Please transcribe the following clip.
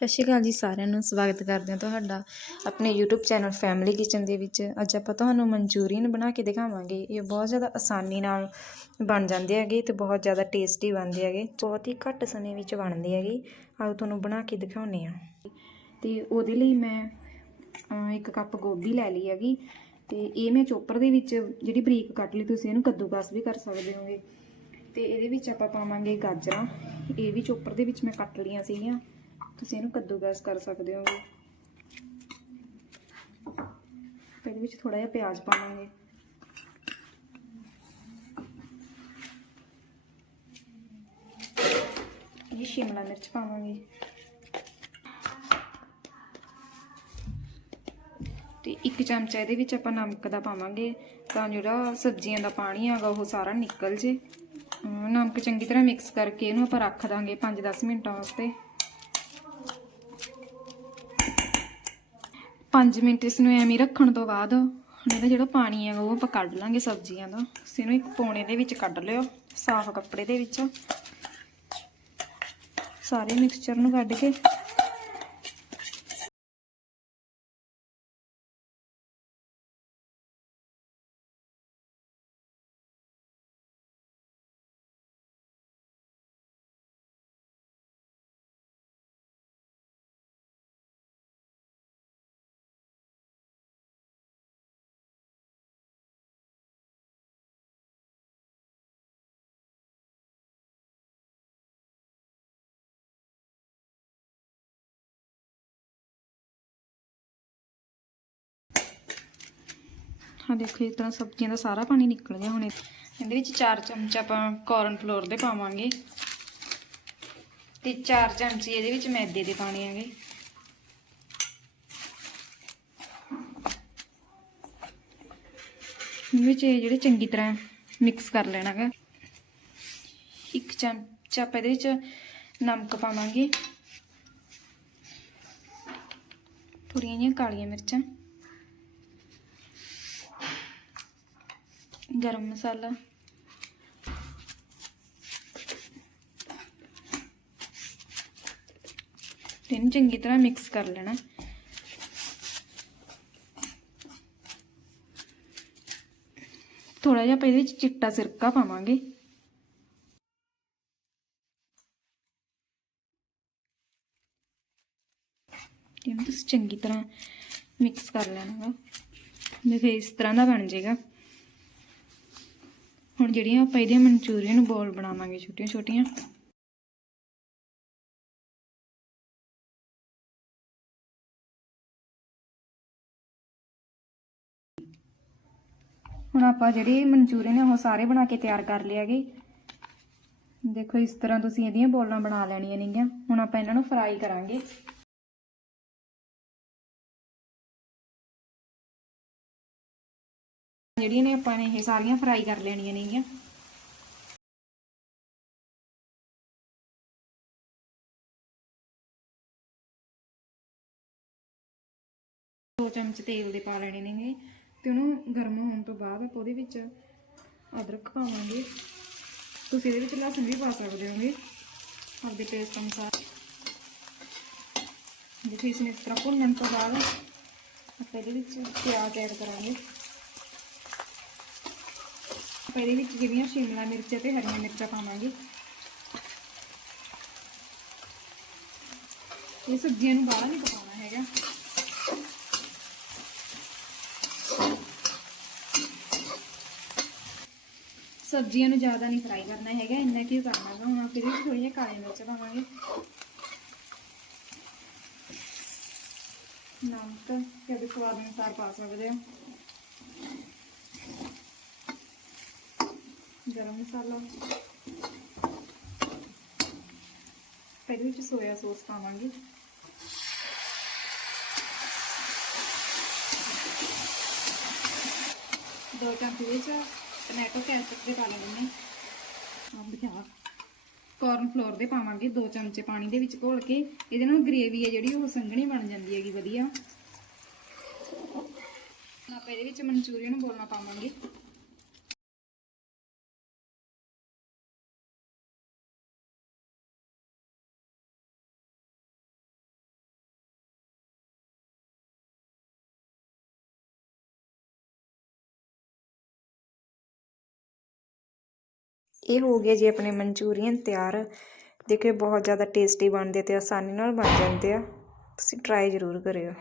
ਸਤਿ ਸ਼੍ਰੀ ਅਕਾਲ ਜੀ ਸਾਰਿਆਂ ਨੂੰ, ਸਵਾਗਤ ਕਰਦੇ ਹਾਂ ਤੁਹਾਡਾ ਆਪਣੇ YouTube ਚੈਨਲ ਫੈਮਿਲੀ ਕਿਚਨ ਦੇ ਵਿੱਚ। ਅੱਜ ਆਪਾਂ ਤੁਹਾਨੂੰ ਮਨਚੂਰੀਅਨ ਬਣਾ ਕੇ ਦਿਖਾਵਾਂਗੇ। ਇਹ ਬਹੁਤ ਜ਼ਿਆਦਾ ਆਸਾਨੀ ਨਾਲ ਬਣ ਜਾਂਦੇ ਹੈਗੇ ਤੇ ਬਹੁਤ ਜ਼ਿਆਦਾ ਟੇਸਟੀ ਬਣਦੇ ਹੈਗੇ। ਬਹੁਤ ਹੀ ਘੱਟ ਸਮੇਂ ਵਿੱਚ ਬਣਦੇ ਹੈਗੇ। ਆਓ ਤੁਹਾਨੂੰ ਬਣਾ ਕੇ ਦਿਖਾਉਂਦੇ ਆ ਤੇ ਉਹਦੇ ਲਈ ਮੈਂ ਇੱਕ ਕੱਪ ਗੋਭੀ ਲੈ ਲਈ ਹੈਗੀ। ਤੇ ਇਹ ਮੈਂ ਚੋਪਰ ਦੇ ਵਿੱਚ ਜਿਹੜੀ ਬਰੀਕ ਕੱਟ ਲਈ, ਤੁਸੀਂ ਇਹਨੂੰ ਕੱਦੂਕਸ ਵੀ ਕਰ ਸਕਦੇ ਹੋਗੇ। ਤੇ ਇਹਦੇ ਵਿੱਚ ਆਪਾਂ ਪਾਵਾਂਗੇ ਗਾਜਰਾਂ। ਇਹ ਵੀ ਚੋਪਰ ਦੇ ਵਿੱਚ ਮੈਂ ਕੱਟ ਲਈਆਂ ਸੀਗੀਆਂ। ਤੁਸੀਂ ਇਹਨੂੰ ਕੱਦੂਕਸ ਕਰ ਸਕਦੇ ਹੋ ਇਹਦੇ ਵਿੱਚ ਥੋੜਾ ਜਿਹਾ ਪਿਆਜ਼ ਪਾਵਾਂਗੇ। ਇਹ ਸ਼ਿਮਲਾ ਮਿਰਚ ਪਾਵਾਂਗੇ। ਤੇ ਇੱਕ ਚਮਚਾ ਇਹਦੇ ਵਿੱਚ ਆਪਾਂ ਨਮਕ ਦਾ ਪਾਵਾਂਗੇ। ਤਾਂ ਜਿਹੜਾ ਸਬਜ਼ੀਆਂ ਦਾ ਪਾਣੀ ਹੈਗਾ, ਉਹ ਸਾਰਾ ਨਿਕਲ ਜੇ। ਨਮਕ ਚੰਗੀ ਤਰ੍ਹਾਂ ਮਿਕਸ ਕਰਕੇ ਇਹਨੂੰ ਆਪਾਂ ਰੱਖ ਦਾਂਗੇ 5-10 ਮਿੰਟਾਂ ਵਾਸਤੇ। 5 ਮਿੰਟ ਇਸ ਨੂੰ ਐਵੇਂ ਰੱਖਣ ਤੋਂ ਬਾਅਦ ਇਹਦਾ ਜਿਹੜਾ ਪਾਣੀ ਹੈਗਾ ਉਹ ਆਪਾਂ ਕੱਢ ਲਾਂਗੇ ਸਬਜ਼ੀਆਂ ਦਾ। ਤੁਸੀਂ ਇਹਨੂੰ ਇੱਕ ਪੌਣੇ ਦੇ ਵਿੱਚ ਕੱਢ ਲਿਓ, ਸਾਫ਼ ਕੱਪੜੇ ਦੇ ਵਿੱਚ। ਸਾਰੇ ਮਿਕਸਚਰ ਨੂੰ ਕੱਢ ਕੇ ਹਾਂ ਦੇਖੋ ਇਸ ਤਰ੍ਹਾਂ ਸਬਜ਼ੀਆਂ ਦਾ ਸਾਰਾ ਪਾਣੀ ਨਿਕਲ ਗਿਆ ਹੁਣ ਇਹਦੇ ਵਿੱਚ 4 ਚਮਚ ਆਪਾਂ ਕਾਰਨ ਫਲੋਰ ਦੇ ਪਾਵਾਂਗੇ। ਤੇ 4 ਚਮਚੇ ਇਹਦੇ ਵਿੱਚ ਮੈਦੇ ਦੇ ਪਾਣੇ ਹੈਗੇ। ਇਹਦੇ ਵਿੱਚ ਜਿਹੜੇ ਚੰਗੀ ਤਰ੍ਹਾਂ ਮਿਕਸ ਕਰ ਲੈਣਾ ਹੈਗਾ। ਇੱਕ ਚਮਚ ਆਪਾਂ ਇਹਦੇ ਵਿੱਚ ਨਮਕ ਪਾਵਾਂਗੇ। ਥੋੜੀਆਂ ਜਿਹੀਆਂ ਕਾਲੀਆਂ ਮਿਰਚਾਂ। ਗਰਮ ਮਸਾਲਾ। ਤੇ ਚੰਗੀ ਤਰ੍ਹਾਂ ਮਿਕਸ ਕਰ ਲੈਣਾ। ਥੋੜਾ ਜਿਹਾ ਆਪਾਂ ਇਹਦੇ ਵਿੱਚ ਚਿੱਟਾ ਸਿਰਕਾ ਪਾਵਾਂਗੇ। ਇਹਨੂੰ ਤੁਸੀਂ ਚੰਗੀ ਤਰ੍ਹਾਂ ਮਿਕਸ ਕਰ ਲੈਣਾ ਵਾ। ਦੇਖੋ, ਇਸ ਤਰ੍ਹਾਂ ਦਾ ਬਣ ਜਾਏਗਾ। ਹੁਣ ਜਿਹੜੀਆਂ ਆਪਾਂ ਇਹਦੀਆਂ ਮਨਚੂਰੀਅਨ ਬੋਲ ਬਣਾਵਾਂਗੇ ਛੋਟੀਆਂ ਛੋਟੀਆਂ। ਹੁਣ ਆਪਾਂ ਜਿਹੜੇ ਮਨਚੂਰੀਅਨ ਆ ਉਹ ਸਾਰੇ ਬਣਾ ਕੇ ਤਿਆਰ ਕਰ ਲਿਆਗੇ ਦੇਖੋ ਇਸ ਤਰ੍ਹਾਂ ਤੁਸੀਂ ਇਹਦੀਆਂ ਬੋਲਾਂ ਬਣਾ ਲੈਣੀਆਂ ਨੇਗੀਆਂ। ਹੁਣ ਆਪਾਂ ਇਹਨਾਂ ਨੂੰ ਫਰਾਈ ਕਰਾਂਗੇ। ਜਿਹੜੀਆਂ ਨੇ ਆਪਾਂ ਨੇ ਇਹ ਸਾਰੀਆਂ ਫਰਾਈ ਕਰ ਲੈਣੀਆਂ ਨੇਗੀਆਂ। ਦੋ ਚਮਚ ਤੇਲ ਦੇ ਪਾ ਲੈਣੇ ਨੇਗੇ ਤੇ ਉਹਨੂੰ ਗਰਮ ਹੋਣ ਤੋਂ ਬਾਅਦ ਆਪਾਂ ਉਹਦੇ ਵਿੱਚ ਅਦਰਕ ਪਾਵਾਂਗੇ। ਤੁਸੀਂ ਇਹਦੇ ਵਿੱਚ ਲਸਣ ਵੀ ਪਾ ਸਕਦੇ ਹੋਗੇ। ਆਪਦੇ ਟੇਸਟ ਅਨੁਸਾਰ। ਦੇਖੋ ਇਸ ਨੂੰ ਇਸ ਤਰ੍ਹਾਂ ਭੁੰਨਣ ਤੋਂ ਬਾਅਦ ਆਪਾਂ ਇਹਦੇ ਵਿੱਚ ਪਿਆਜ਼ ਐਡ ਕਰਾਂਗੇ। ਆਪਾਂ ਇਹਦੇ ਵਿੱਚ ਜਿਹੜੀਆਂ ਸ਼ਿਮਲਾ ਮਿਰਚ ਤੇ ਹਰੀਆਂ ਮਿਰਚਾਂ ਪਾਵਾਂਗੇ। ਇਹ ਸਬਜ਼ੀਆਂ ਨੂੰ ਬਾਹਰ ਨਹੀਂ ਪਕਾਉਣਾ ਹੈਗਾ। ਸਬਜ਼ੀਆਂ ਨੂੰ ਜ਼ਿਆਦਾ ਨਹੀਂ ਫਰਾਈ ਕਰਨਾ ਹੈਗਾ, ਇੰਨਾ ਕੀ ਕਰਨਾ ਹੈਗਾ ਹੁਣ ਆਪਾਂ ਇਹਦੇ ਵਿੱਚ ਥੋੜ੍ਹੀਆਂ ਕਾਲੀ ਮਿਰਚ ਪਾਵਾਂਗੇ। ਨਮਕ ਤੇ ਸਵਾਦ ਅਨੁਸਾਰ ਪਾ ਸਕਦੇ ਹੋ ਗਰਮ ਮਸਾਲਾ। ਪਹਿਲੇ ਵਿੱਚ ਸੋਇਆ ਸੌਸ ਪਾਵਾਂਗੇ। ਦੋ ਚਮਚ ਵਿੱਚ ਟਮੈਟੋ, ਕੈਚਅਪ ਦੇ ਪਾ ਲੈਣੇ ਨੇ। ਆਹ ਦਿਖਾ ਫਲੋਰ ਦੇ ਪਾਵਾਂਗੇ, ਦੋ ਚਮਚੇ ਪਾਣੀ ਦੇ ਵਿੱਚ ਘੋਲ ਕੇ। ਇਹਦੇ ਨਾਲ ਗ੍ਰੇਵੀ ਹੈ ਜਿਹੜੀ, ਉਹ ਸੰਘਣੀ ਬਣ ਜਾਂਦੀ ਹੈਗੀ, ਵਧੀਆ। ਆਪਾਂ ਇਹਦੇ ਵਿੱਚ ਮਨਚੂਰੀਅਨ ਬੋਲਣਾ ਪਾਵਾਂਗੇ। ਇਹ ਹੋ ਗਿਆ ਜੀ ਆਪਣੇ ਮਨਚੂਰੀਅਨ ਤਿਆਰ। ਦੇਖਿਓ ਬਹੁਤ ਜ਼ਿਆਦਾ ਟੇਸਟੀ ਬਣਦੇ ਤੇ ਆਸਾਨੀ ਨਾਲ ਬਣ ਜਾਂਦੇ ਆ। ਤੁਸੀਂ ਟਰਾਈ ਜ਼ਰੂਰ ਕਰਿਓ।